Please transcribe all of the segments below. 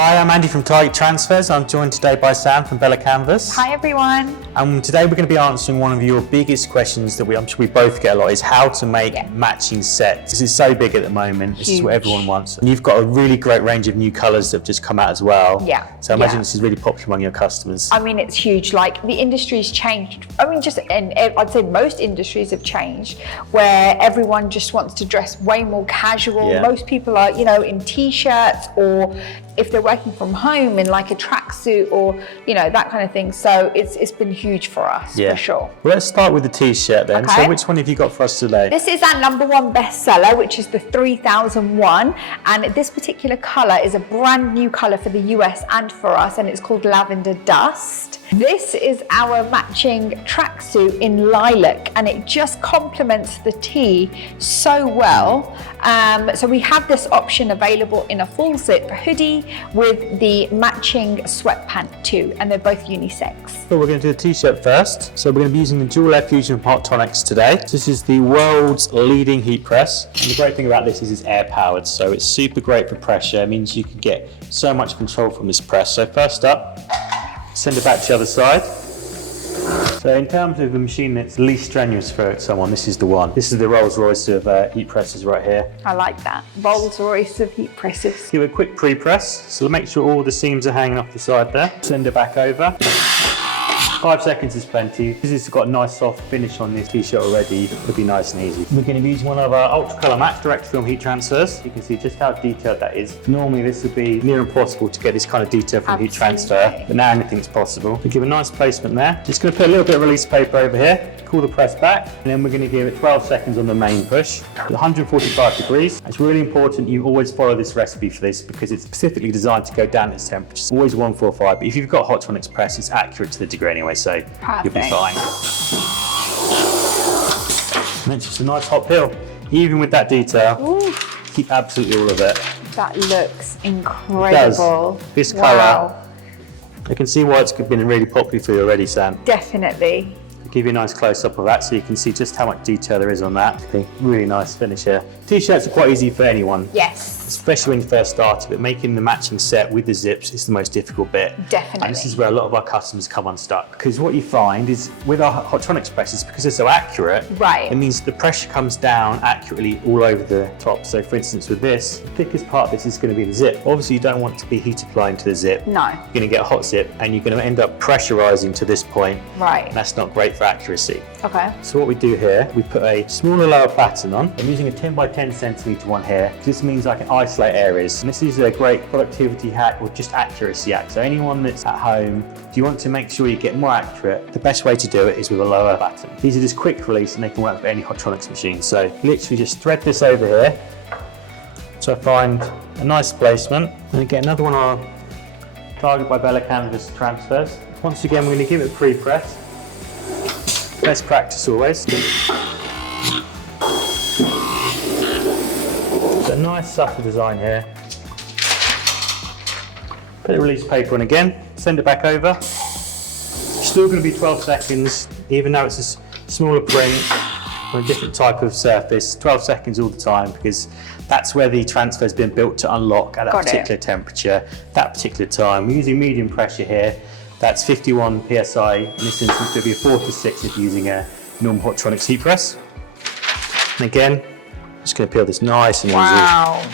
Hi, I'm Andy from Target Transfers. I'm joined today by Sam from Bella+Canvas. Hi everyone. And today we're going to be answering one of your biggest questions that I'm sure we both get a lot, is how to make matching sets. This is so big at the moment. This is what everyone wants. And you've got a really great range of new colours that have just come out as well. Yeah. So I imagine this is really popular among your customers. I mean, it's huge. Like, the industry's changed. I mean, I'd say most industries have changed, where everyone just wants to dress way more casual. Yeah. Most people are, in t-shirts, or if they're working from home in like a tracksuit or, that kind of thing. So it's been huge for us, for sure. Well, let's start with the t-shirt then. Okay. So which one have you got for us today? This is our #1 bestseller, which is the 3001. And this particular color is a brand new color for the US and for us, and it's called Lavender Dust. This is our matching tracksuit in lilac, and it just complements the tee so well. So we have this option available in a full zip hoodie with the matching sweatpant too, and they're both unisex. So we're going to do the t-shirt first. So we're going to be using the dual air fusion from Hotronix today. This is the world's leading heat press. And the great thing about this is it's air powered, so it's super great for pressure. It means you can get so much control from this press. So first up, send it back to the other side. So in terms of the machine that's least strenuous for someone, this is the one. This is the Rolls Royce of heat presses right here. I like that. Rolls Royce of heat presses. Give it a quick pre-press. So make sure all the seams are hanging off the side there. Send it back over. 5 seconds is plenty. This has got a nice soft finish on this t-shirt already. It'll be nice and easy. We're going to be using one of our Ultra Color Matte direct film heat transfers. You can see just how detailed that is. Normally this would be near impossible to get this kind of detail from heat transfer, but now anything's possible. We give a nice placement there. Just going to put a little bit of release paper over here. Cool the press back, and then we're going to give it 12 seconds on the main push at 145 degrees. It's really important you always follow this recipe for this, because it's specifically designed to go down at this temperature. It's always 145, but if you've got Hotronix press, it's accurate to the degree anyway, so you'll be fine. And it's just a nice hot peel. Even with that detail, keep absolutely all of it. That looks incredible. It does. This colour, I can see why it's been really popular for you already, Sam. Definitely. I'll give you a nice close-up of that so you can see just how much detail there is on that. Okay, really nice finish here. T-shirts are quite easy for anyone. Yes. Especially when you first started, but making the matching set with the zips is the most difficult bit. Definitely. And this is where a lot of our customers come unstuck, because what you find is with our Hotronix presses, because they're so accurate, it means the pressure comes down accurately all over the top. So for instance with this, the thickest part of this is going to be the zip. Obviously you don't want to be heat applying to the zip. No. You're going to get a hot zip and you're going to end up pressurizing to this point. Right. And that's not great for accuracy. Okay. So what we do here, we put a smaller lower pattern on. I'm using a 10 by 10 centimeter one here, because this means I can isolate areas. And this is a great productivity hack or just accuracy hack. So anyone that's at home, if you want to make sure you get more accurate, the best way to do it is with a lower pattern. These are just quick release and they can work with any Hotronix machine. So literally just thread this over here. So I find a nice placement. And get another one on Target by Bella+Canvas transfers. Once again, we're going to give it a pre-press. Best practice always. It's a nice subtle design here. Put a release paper on again, send it back over. Still going to be 12 seconds, even though it's a smaller print on a different type of surface. 12 seconds all the time, because that's where the transfer has been built to unlock at that particular temperature, that particular time. We're using medium pressure here. That's 51 psi. In this instance, it'll be a 4 to 6 if you're using a normal Hotronix heat press. And again, I'm just going to peel this nice and easy.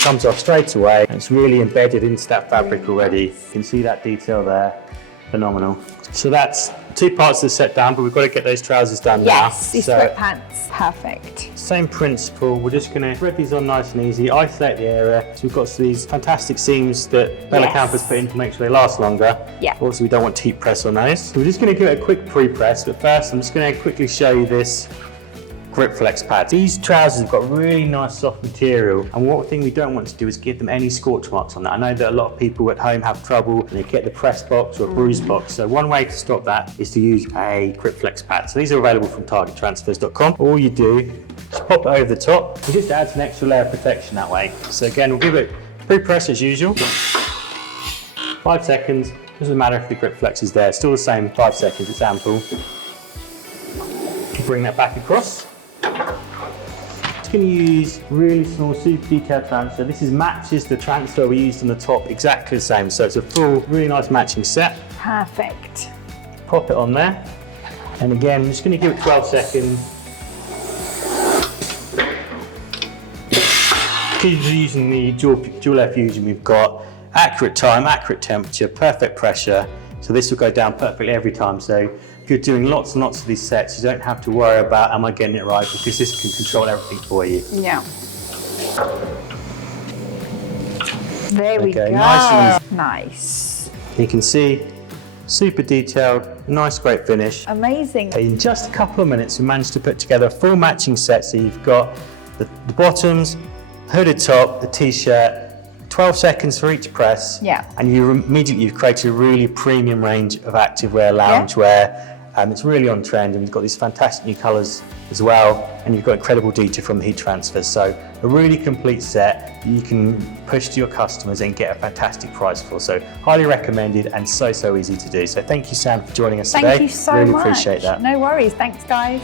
Comes off straight away, and it's really embedded into that fabric already. You can see that detail there. Phenomenal. So that's 2 parts of the set done, but we've got to get those trousers done now. Yes, these sweatpants, perfect. Same principle, we're just going to thread these on nice and easy, isolate the area. So we've got these fantastic seams that Bella+Canvas put in to make sure they last longer. Yeah. Also, we don't want to heat press on those. So we're just going to give it a quick pre-press, but first I'm just going to quickly show you this grip flex pad. These trousers have got really nice soft material, and one thing we don't want to do is give them any scorch marks on that. I know that a lot of people at home have trouble and they get the press box or a bruise box. So one way to stop that is to use a grip flex pad. So these are available from targettransfers.com. All you do is pop it over the top. It just adds an extra layer of protection that way. So again, we'll give it pre-press as usual. 5 seconds. Doesn't matter if the grip flex is there. It's still the same 5 seconds. It's ample. Bring that back across. just going to use really small super detailed transfer. This matches the transfer we used on the top exactly the same. So it's a full, really nice matching set. Perfect. Pop it on there. And again, I'm just going to give it 12 seconds. Because you're using the dual air fusion, we've got accurate time, accurate temperature, perfect pressure. So this will go down perfectly every time. So if you're doing lots and lots of these sets, you don't have to worry about, am I getting it right? Because this can control everything for you. Yeah. There we go. Nice and easy. Nice. You can see, super detailed, nice, great finish. Amazing. In just a couple of minutes, we managed to put together a full matching set. So you've got the bottoms, hooded top, the t-shirt, 12 seconds for each press. Yeah. And you've created a really premium range of activewear, loungewear. It's really on trend, and you've got these fantastic new colours as well, and you've got incredible detail from the heat transfers. So a really complete set you can push to your customers and get a fantastic price for. So highly recommended and so easy to do. So thank you, Sam, for joining us today. Thank you so much. Really appreciate that. No worries. Thanks, guys.